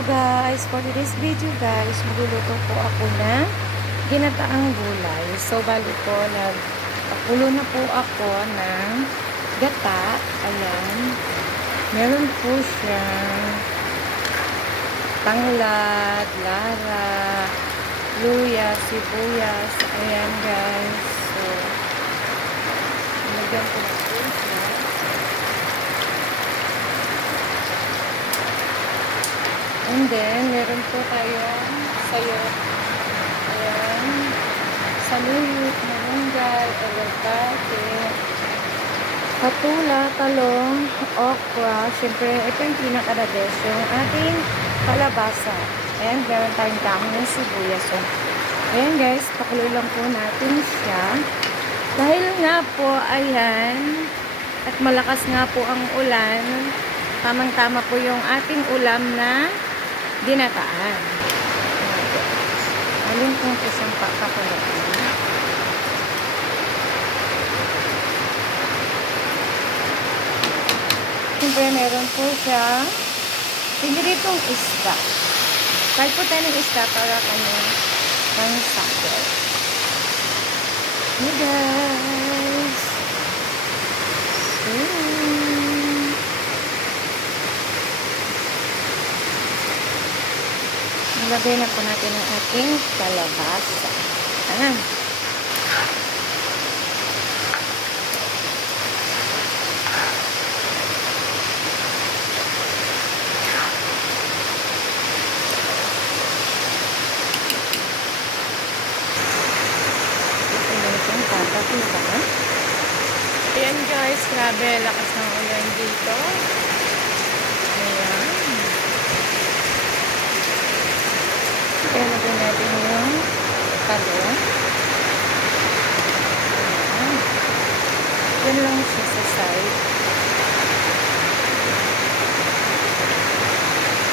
Guys, for today's video guys, magluluto po ako ng ginataang gulay. So bali po, nagpakulo na po ako ng gata. Ayan. Meron po siyang tanglad, lara, luya, sibuyas. Ayan guys. So, nilagyan ko na po siya. And then, meron po tayong sayo. Ayan. Saluyot, malunggay, alagate, patula, talong, okra. Siyempre, ito yung pinaka-the-best, yung ating kalabasa. Ayan, meron tayong dami ng sibuyas. So, ayan guys, pakuloy lang po natin siya. Dahil nga po, ayan, at malakas nga po ang ulan, tamang-tama po yung ating ulam na ginataan. Alin kung po siyang papakuloyin. Siyempre, meron po siya piniritong isda. Kahit po tayo ng isda para kami pang sagot. Hey guys! Nilagay na po natin ang ating kalabasa. Diba? Ayan guys, grabe, lakas ng ulan dito. Ayan. Lagyan natin yung talong. Ayan. Yan lang siya sa side.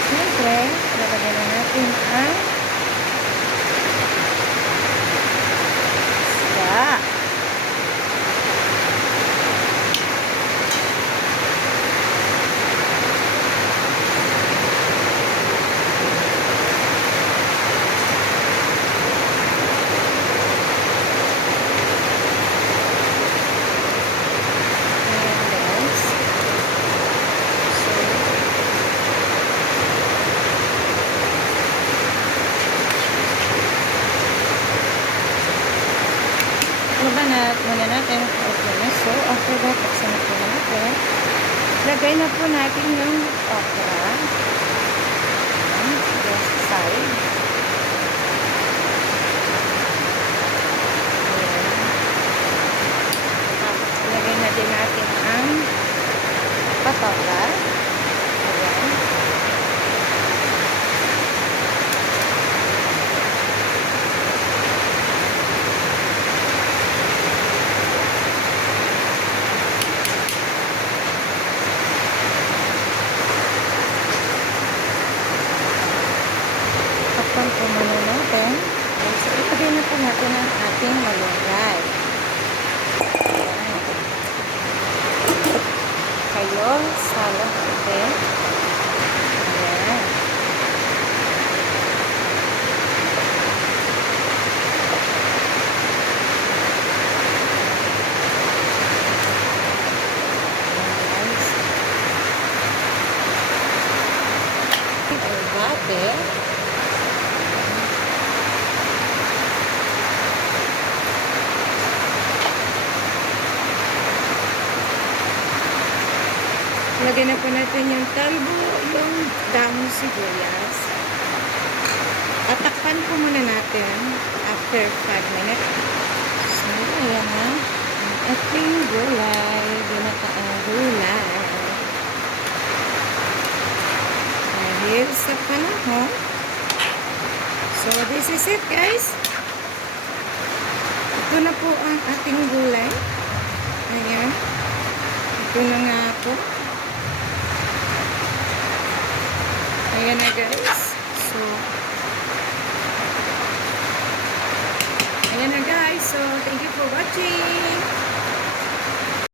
Siyempre, lalagyan na natin ang isda. Ayan guys. So, na, muna natin okra na. So, after that, buksan na po natin. Lagay na po natin yung okra. Ayan, just side. Ayan. Tapos, lagay na din natin ang patola. Ayan. Takpan po muna natin. So, ilagay na po natin ang ating malunggay. Ayan. Kayo, salad natin. Ayan. Ayan, guys. Algate. Lagyan na po natin yung talbo, yung damo sibuyas. At takpan po muna natin after 5 minutes. So, ayan na. Ang ating gulay. Ginataang gulay. Dahil sa panahon. So, this is it guys. Ito na po ang ating gulay. Ayan. Ito na nga po. Ayan na guys. So, ayan na guys. So, thank you for watching.